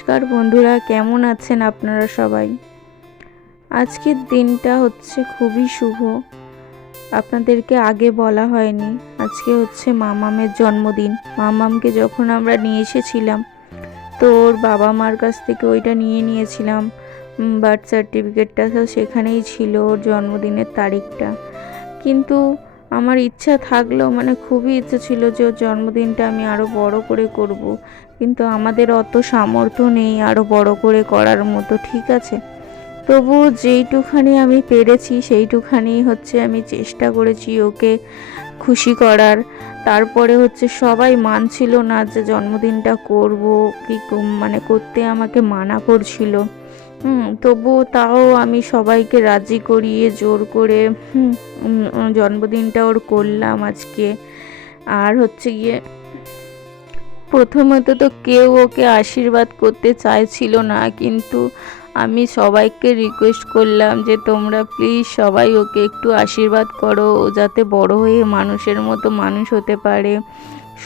নমস্কার বন্ধুরা, কেমন আছেন আপনারা সবাই? আজকের দিনটা হচ্ছে খুবই শুভ। আপনাদেরকে আগে বলা হয়নি, আজকে হচ্ছে মামামের জন্মদিন। মামামকে যখন আমরা নিয়ে এসেছিলাম তো ওর বাবা মার কাছ থেকে ওইটা নিয়েছিলাম, বার্থ সার্টিফিকেটটা তো সেখানেই ছিল, ওর জন্মদিনের তারিখটা। কিন্তু আমার ইচ্ছা থাকলেও খুবই ইচ্ছে ছিল যে ওর জন্মদিনটা আমি আরও বড় করে করব, কিন্তু আমাদের অত সামর্থ্য নেই আরও বড় করে করার মতো। ঠিক আছে, তবু যেইটুখানি আমি পেরেছি সেইটুখানি হচ্ছে আমি চেষ্টা করেছি ওকে খুশি করার। তারপরে হচ্ছে সবাই মানছিল না যে জন্মদিনটা করব কি, করতে আমাকে মানা করছিল। তবুও তাও আমি সবাইকে রাজি করিয়ে জোর করে জন্মদিনটা ওর করলাম আজকে। আর হচ্ছে গিয়ে প্রথমত তো কেউ ওকে আশীর্বাদ করতে চাইছিল না, কিন্তু আমি সবাইকে রিকোয়েস্ট করলাম যে তোমরা প্লিজ সবাই ওকে একটু আশীর্বাদ করো, ও যাতে বড় হয়ে মানুষের মতো মানুষ হতে পারে।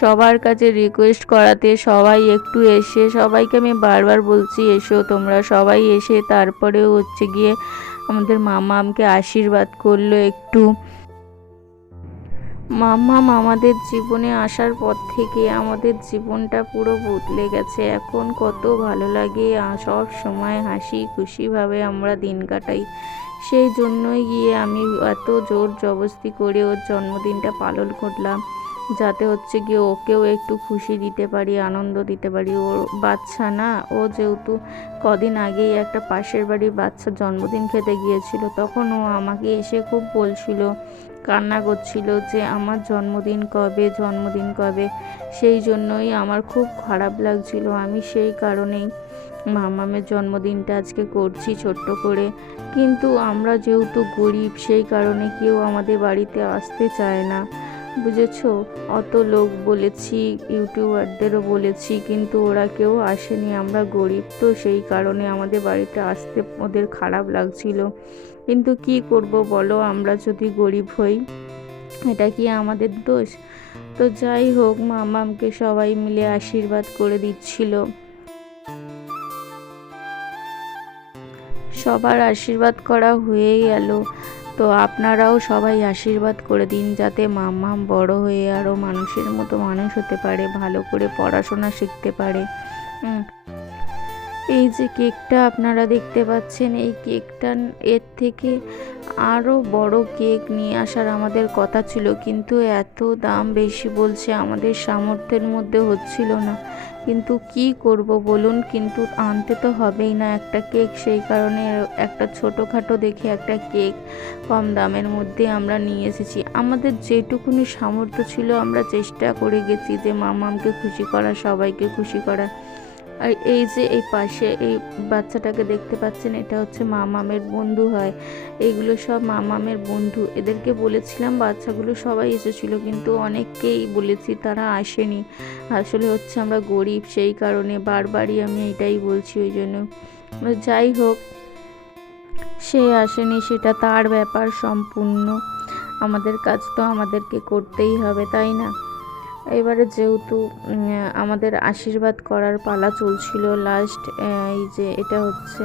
সবার কাছে রিকোয়েস্ট করাতে সবাই একটু এসে, সবাইকে আমি বারবার বলছি এসো তোমরা সবাই এসে, তারপরে হচ্ছে গিয়ে আমাদের মামামকে আশীর্বাদ করলো একটু। মামাম আমাদের জীবনে আসার পর থেকে আমাদের জীবনটা পুরো বদলে গেছে। এখন কত ভালো লাগে, সব সময় হাসি খুশিভাবে আমরা দিন কাটাই। সেই জন্যই গিয়ে আমি এত জোর জবরদস্তি করে ওর জন্মদিনটা পালন করলাম, যাতে হচ্ছে গিয়ে ওকেও একটু খুশি দিতে পারি, আনন্দ দিতে পারি। ওর বাচ্চা না, ও যেহেতু কদিন আগেই একটা পাশের বাড়ির বাচ্চার জন্মদিন খেতে গিয়েছিল, তখন ও আমাকে এসে খুব বলছিল, কান্না করছিল যে আমার জন্মদিন কবে, জন্মদিন কবে। সেই জন্যই আমার খুব খারাপ লাগছিল। আমি সেই কারণেই মামামের জন্মদিনটা আজকে করছি ছোট্ট করে। কিন্তু আমরা যেহেতু গরিব, সেই কারণে কেউ আমাদের বাড়িতে আসতে চায় না, বুঝেছো? অত লোক বলেছি, ইউটিউবারদেরও বলেছি, কিন্তু ওরা কেউ আসেনি। আমরা গরিব তো, সেই কারণে আমাদের বাড়িতে আসতে ওদের খারাপ লাগছিল। কিন্তু কি করব বলো, আমরা যদি গরিব হই, এটা কি আমাদের দোষ? তো যাই হোক, মামামকে সবাই মিলে আশীর্বাদ করে দিচ্ছিল। সবার আশীর্বাদ করা হয়েই গেল। তো আপনারাও সবাই আশীর্বাদ করে দিন, যাতে মামাম বড় হয়ে আরও মানুষের মতো মানুষ হতে পারে, ভালো করে পড়াশোনা শিখতে পারে। এই যে কেকটা আপনারা দেখতে পাচ্ছেন, এই কেকটা এর থেকে আরও বড় কেক নিয়ে আসার আমাদের কথা ছিল, কিন্তু এত দাম বেশি বলছে, আমাদের সামর্থ্যের মধ্যে হচ্ছিল না। কিন্তু কি করব বলুন, কিন্তু আনতে তো হবেই না একটা কেক। সেই কারণে একটা ছোটোখাটো দেখে একটা কেক কম দামের মধ্যে আমরা নিয়ে এসেছি। আমাদের যেটুকুনি সামর্থ্য ছিল আমরা চেষ্টা করে গেছি যে মামামকে খুশি করা, সবাইকে খুশি করা। আর এই যে এই পাশে এই বাচ্চাটাকে দেখতে পাচ্ছেন, এটা হচ্ছে মামামের বন্ধু হয়। এইগুলো সব মামামের বন্ধু। এদেরকে বলেছিলাম, বাচ্চাগুলো সবাই এসেছিল, কিন্তু অনেককেই বলেছি তারা আসেনি। আসলে হচ্ছে আমরা গরিব, সেই কারণে বারবারই আমি এটাই বলছি, ওই জন্য। যাই হোক, সে আসেনি সেটা তার ব্যাপার সম্পূর্ণ। আমাদের কাজ তো আমাদেরকে করতেই হবে, তাই না? এবারে যেহেতু আমাদের আশীর্বাদ করার পালা চলছিল, লাস্ট এই যে এটা হচ্ছে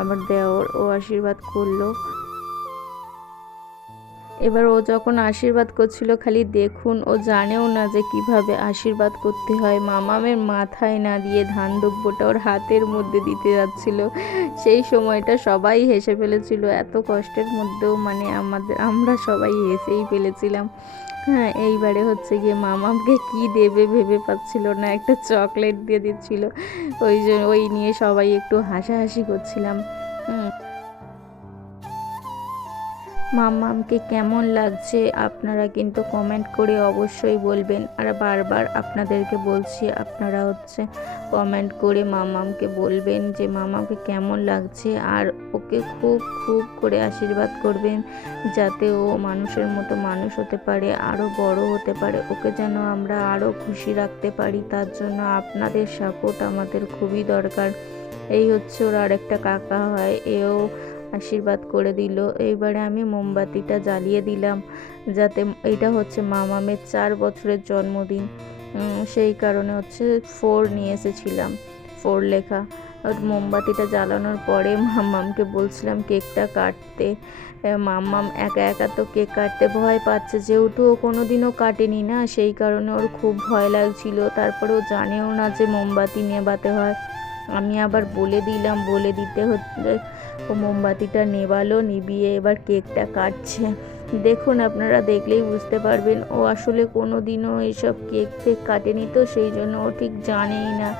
আমার দেওর, ও আশীর্বাদ করলো। এবার ও যখন আশীর্বাদ করছিল, খালি দেখুন, ও জানেও না যে কিভাবে আশীর্বাদ করতে হয়। মামামের মাথায় না দিয়ে ধান দুব্বটা ওর হাতের মধ্যে দিতে যাচ্ছিল। সেই সময়টা সবাই হেসে ফেলেছিল, এত কষ্টের মধ্যেও আমরা সবাই হেসেই ফেলেছিলাম। হ্যাঁ, এইবারে হচ্ছে গিয়ে মামামকে কি দেবে ভেবে পাচ্ছিল না, একটা চকলেট দিয়ে দিচ্ছিল। ওই নিয়ে সবাই একটু হাসাহাসি করছিলাম। মামামকে কেমন লাগছে আপনারা কিন্তু কমেন্ট করে অবশ্যই বলবেন। আর বারবার আপনাদেরকে বলছি, আপনারা হচ্ছে কমেন্ট করে মামামকে বলবেন যে মামামকে কেমন লাগছে, আর ওকে খুব খুব করে আশীর্বাদ করবেন, যাতে ও মানুষের মতো মানুষ হতে পারে, আরও বড় হতে পারে। ওকে যেন আমরা আরও খুশি রাখতে পারি, তার জন্য আপনাদের সাপোর্ট আমাদের খুবই দরকার। এই হচ্ছে ওর আরেকটা কাকা হয়, এও আশীর্বাদ করে দিল। এইবারে আমি মোমবাতিটা জ্বালিয়ে দিলাম, যাতে এটা হচ্ছে মামামের 4 বছরের জন্মদিন, সেই কারণে হচ্ছে 4 নিয়ে এসেছিলাম। 4 লেখা। মোমবাতিটা জ্বালানোর পরে মাম্মামকে বলছিলাম কেকটা কাটতে। মাম্মাম একা একা তো কেক কাটতে ভয় পাচ্ছে, যেহেতু ও কোনোদিনও কাটেনি না, সেই কারণে ওর খুব ভয় লাগছিল। তারপরে ও জানেও না যে মোমবাতি নেভাতে হয়। আমি আবার বলে দিলাম, বলে দিতে হচ্ছে ও মোমবাতিটা নেভালো, নিভিয়ে এবার কেকটা কাটছে। দেখুন, আপনারা দেখলেই বুঝতে পারবেন ও আসলে কোনো দিনও এইসব কেক টেক কাটেনি, তো সেই জন্য ও ঠিক জানেই না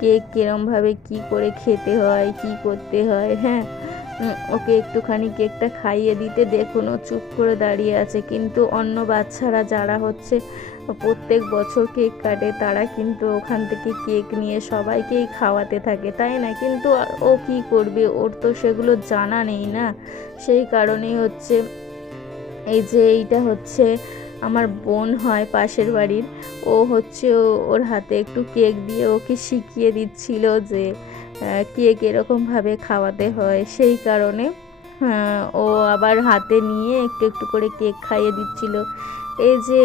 কেক কীরমভাবে কী করে খেতে হয়, কি করতে হয়। হ্যাঁ, ওকে একটুখানি কেকটা খাইয়ে দিতে দেখুন ও চুপ করে দাঁড়িয়ে আছে। কিন্তু অন্য বাচ্চারা যারা হচ্ছে প্রত্যেক বছর কেক কাটে, তারা কিন্তু ওখান থেকে কেক নিয়ে সবাইকেই খাওয়াতে থাকে, তাই না? কিন্তু ও কি করবে, ওর তো সেগুলো জানা নেই না। সেই কারণেই হচ্ছে এই যে এইটা হচ্ছে আমার বোন হয় পাশের বাড়ির, ও হচ্ছে ওর হাতে একটু কেক দিয়ে ওকে শিখিয়ে দিচ্ছিল যে কেক এরকমভাবে খাওয়াতে হয়। সেই কারণে ও আবার হাতে নিয়ে একটু একটু করে কেক খাইয়ে দিচ্ছিল। এই যে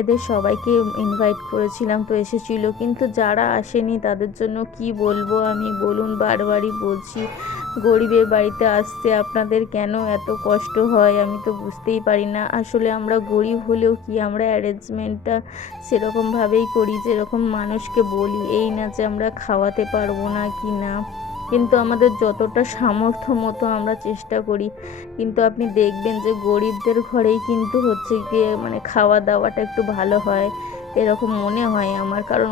এদের সবাইকে ইনভাইট করেছিলাম, তো এসেছিল, কিন্তু যারা আসেনি তাদের জন্য কি বলবো আমি, বলুন? বারবারই বলছি, গরিবের বাড়িতে আসতে আপনাদের কেন এত কষ্ট হয় আমি তো বুঝতেই পারি না। আসলে আমরা গরিব হলেও কি আমরা অ্যারেঞ্জমেন্টটা সেরকমভাবেই করি যেরকম মানুষকে বলি, এই না যে আমরা খাওয়াতে পারবো না কি না, কিন্তু আমাদের যতটা সামর্থ্য মতো আমরা চেষ্টা করি। কিন্তু আপনি দেখবেন যে গরিবদের ঘরেই কিন্তু হচ্ছে গিয়ে মানে খাওয়া দাওয়াটা একটু ভালো হয়, এরকম মনে হয় আমার, কারণ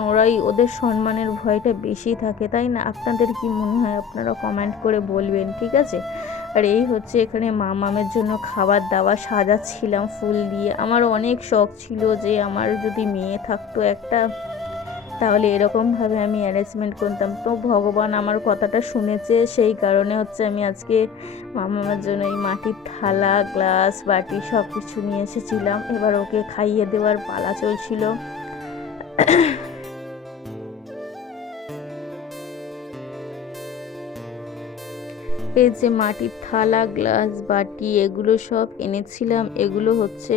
ওদের সম্মানের ভয়টা বেশি থাকে, তাই না? আপনাদের কি মনে হয় আপনারা কমেন্ট করে বলবেন, ঠিক আছে? আর এই হচ্ছে এখানে মামামের জন্য খাবার দাবার সাজাচ্ছিলাম ফুল দিয়ে। আমার অনেক শখ ছিল যে আমার যদি মেয়ে থাকতো একটা, তাহলে এরকমভাবে আমি অ্যারেঞ্জমেন্ট করতাম। তো ভগবান আমার কথাটা শুনেছে, সেই কারণে হচ্ছে আমি আজকে মামার জন্য এই মাটির থালা, গ্লাস, বাটি সব কিছু নিয়ে এসেছিলাম। এবার ওকে খাইয়ে দেওয়ার পালা চলছিল। এই যে মাটির থালা, গ্লাস, বাটি এগুলো সব এনেছিলাম, এগুলো হচ্ছে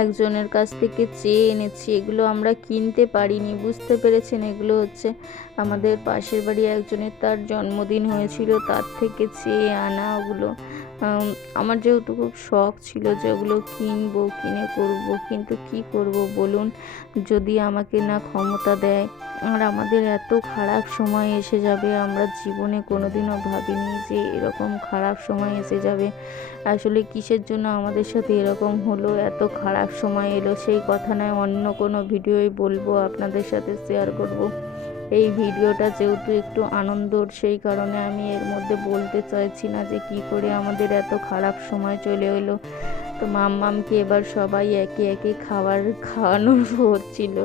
একজনের কাছ থেকে চেয়ে এনেছি, এগুলো আমরা কিনতে পারিনি, বুঝতে পেরেছেন? এগুলো হচ্ছে আমাদের পাশের বাড়ি একজনের, তার জন্মদিন হয়েছিল, তার থেকে চেয়ে আনা ওগুলো। আমার যেহেতু খুব শখ ছিল যে ওগুলো কিনবো, কিনে করব, কিন্তু কি করব বলুন? যদি আমাকে না ক্ষমতা দেয়, আর আমাদের এত খারাপ সময় এসে যাবে, আমরা জীবনে কোনোদিনও ভাবিনি যে এরকম খারাপ সময় এসে যাবে। আসলে কিসের জন্য আমাদের সাথে এরকম হলো, এত খারাপ সময় এলো, সেই কথা নয়, অন্য কোনো ভিডিওই বলবো, আপনাদের সাথে শেয়ার করব। এই ভিডিওটা যেহেতু একটু আনন্দর, সেই কারণে আমি এর মধ্যে বলতে চাইছি না যে কি করে আমাদের এত খারাপ সময় চলে এলো। তো মাম্মামকে এবার সবাই একে একে খাওয়ানোর হচ্ছিল।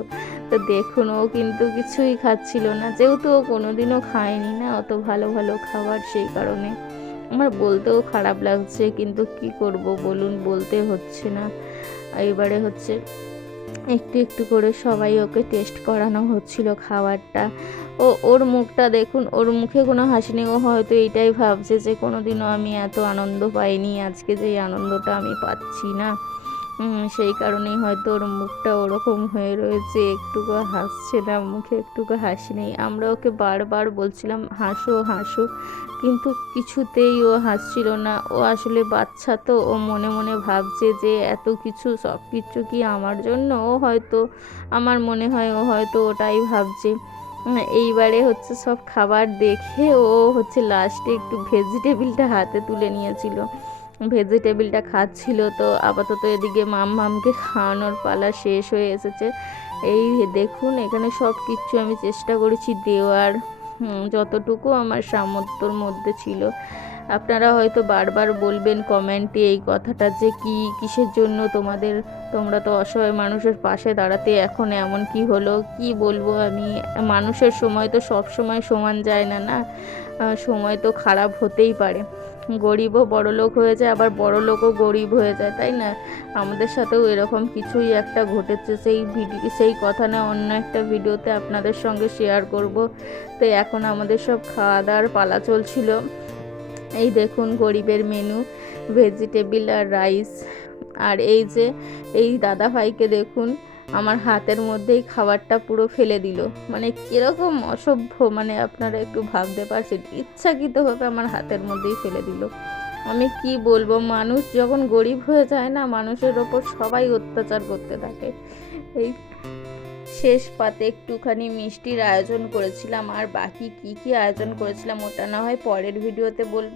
তো দেখুন, ও কিন্তু কিছুই খাচ্ছিল না, যেহেতু ও কোনোদিনও খায়নি না অত ভালো ভালো খাবার, সেই কারণে আমার বলতেও খারাপ লাগছে, কিন্তু কি করব বলুন, বলতে হচ্ছে না। এবারে হচ্ছে একটু একটু করে সবাই ওকে টেস্ট করানো হচ্ছিল খাবারটা। ওর মুখটা দেখুন, ওর মুখে কোনো হাসি নেই, ও হয়তো এইটাই ভাবছে যে কোনোদিনও আমি এত আনন্দ পাইনি, আজকে যে আনন্দটা আমি পাচ্ছি না, সেই কারণেই হয়তো ওর মুখটা ওরকম হয়ে রয়েছে, একটুকু হাসছে না, মুখে একটুকু হাসি নেই। আমরা ওকে বারবার বলছিলাম হাসো হাসো, কিন্তু কিছুতেই ও হাসছিল না। ও আসলে বাচ্চা, তো ও মনে মনে ভাবছে যে এত কিছু, সব কিছু কি আমার জন্য, ও হয়তো, আমার মনে হয় ও হয়তো ওটাই ভাবছে। এইবারে হচ্ছে সব খাবার দেখে ও হচ্ছে লাস্টে একটু ভেজিটেবিলটা হাতে তুলে নিয়েছিল, ভেজিটেবিলটা খাচ্ছিল। তো আপাতত এদিকে মামকে খাওয়ানোর পালা শেষ হয়ে এসেছে। এই দেখুন, এখানে সব কিছু আমি চেষ্টা করেছি দেওয়ার, যতটুকু আমার সামর্থ্যর মধ্যে ছিল। আপনারা হয়তো বারবার বলবেন কমেন্টে এই কথাটা যে কিসের জন্য তোমরা তো অসহায় মানুষের পাশে দাঁড়াতে এখন এমন কি হলো, কি বলবো আমি? মানুষের সময় তো সব সময় সমান যায় না, না, সময় তো খারাপ হতেই পারে, গরিবও বড়লোক হয়ে যায়, আবার বড়লোকও গরিব হয়ে যায়, তাই না? আমাদের সাথেও এরকম কিছুই একটা ঘটেছে, সেই কথা না অন্য একটা ভিডিওতে আপনাদের সঙ্গে শেয়ার করব। তো এখন আমাদের সব খাওয়া দাওয়ার পালা চলছিল। এই দেখুন গরিবের মেনু, ভেজিটেবিল আর রাইস। আর এই যে এই দাদা ভাইকে দেখুন, আমার হাতের মধ্যেই খাবারটা পুরো ফেলে দিল। মানে কিরকম অসভ্য, মানে আপনারা একটু ভাবতে পারছেন, ইচ্ছাকৃতভাবে আমার হাতের মধ্যেই ফেলে দিল। আমি কি বলবো, মানুষ যখন গরিব হয়ে যায় না, মানুষের ওপর সবাই অত্যাচার করতে থাকে। এই শেষ পাতে একটুখানি মিষ্টির আয়োজন করেছিলাম, আর বাকি কি কি আয়োজন করেছিলাম ওটা না হয় পরের ভিডিওতে বলবো।